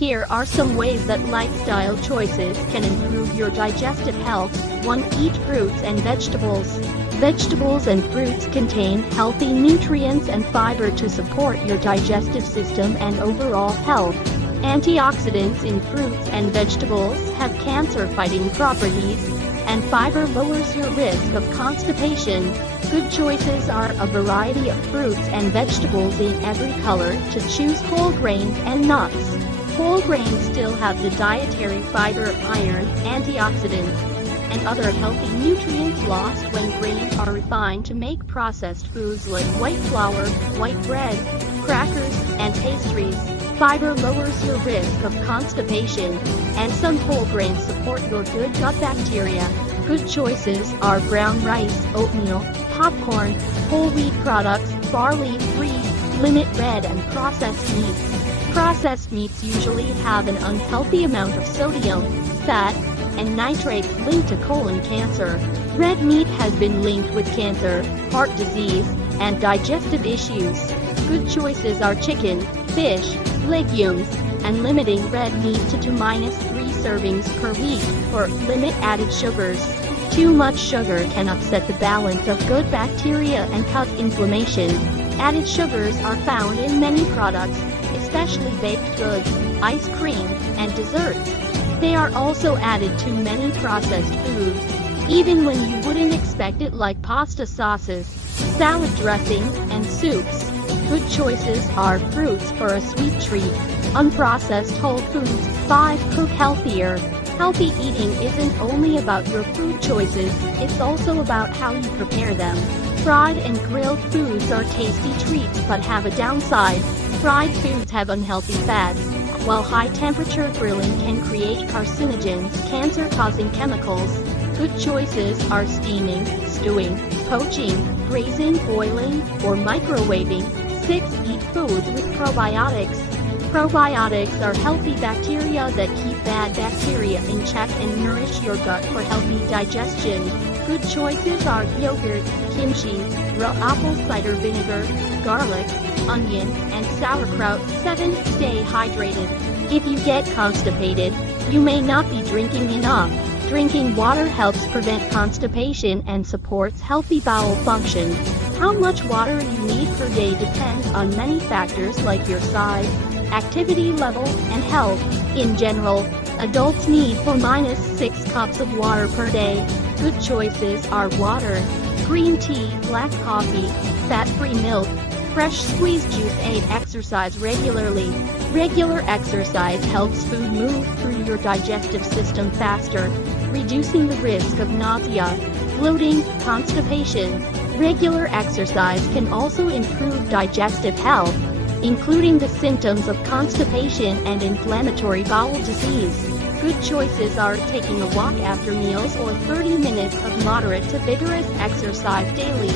Here are some ways that lifestyle choices can improve your digestive health. 1. Eat fruits and vegetables. Vegetables and fruits contain healthy nutrients and fiber to support your digestive system and overall health. Antioxidants in fruits and vegetables have cancer-fighting properties, and fiber lowers your risk of constipation. Good choices are a variety of fruits and vegetables in every color. To choose whole grains and nuts. Whole grains still have the dietary fiber, iron, antioxidants, and other healthy nutrients lost when grains are refined to make processed foods like white flour, white bread, crackers, and pastries. Fiber lowers your risk of constipation, and some whole grains support your good gut bacteria. Good choices are brown rice, oatmeal, popcorn, whole wheat products, barley-free, limit red and processed meats. Processed meats usually have an unhealthy amount of sodium, fat, and nitrates linked to colon cancer. Red meat has been linked with cancer, heart disease, and digestive issues. Good choices are chicken, fish, legumes, and limiting red meat to 2-3 servings per week. For limit added sugars. Too much sugar can upset the balance of good bacteria and cause inflammation. Added sugars are found in many products, especially baked goods, ice cream, and desserts. They are also added to many processed foods, even when you wouldn't expect it, like pasta sauces, salad dressing, and soups. Good choices are fruits for a sweet treat. Unprocessed whole foods. 5. Cook healthier. Healthy eating isn't only about your food choices, it's also about how you prepare them. Fried and grilled foods are tasty treats but have a downside. Fried foods have unhealthy fats, while high-temperature grilling can create carcinogens, cancer-causing chemicals. Good choices are steaming, stewing, poaching, braising, boiling, or microwaving. 6. Eat foods with probiotics. Probiotics are healthy bacteria that keep bad bacteria in check and nourish your gut for healthy digestion. Good choices are yogurt, kimchi, raw apple cider vinegar, garlic, onion, and sauerkraut. 7. Stay hydrated. If you get constipated, you may not be drinking enough. Drinking water helps prevent constipation and supports healthy bowel function. How much water you need per day depends on many factors like your size, activity level, and health. In general, adults need 4-6 cups of water per day. Good choices are water, green tea, black coffee, fat-free milk, fresh squeezed juice. 8. Exercise regularly. Regular exercise helps food move through your digestive system faster, reducing the risk of nausea, bloating, constipation. Regular exercise can also improve digestive health, including the symptoms of constipation and inflammatory bowel disease. Good choices are taking a walk after meals or 30 minutes of moderate to vigorous exercise daily.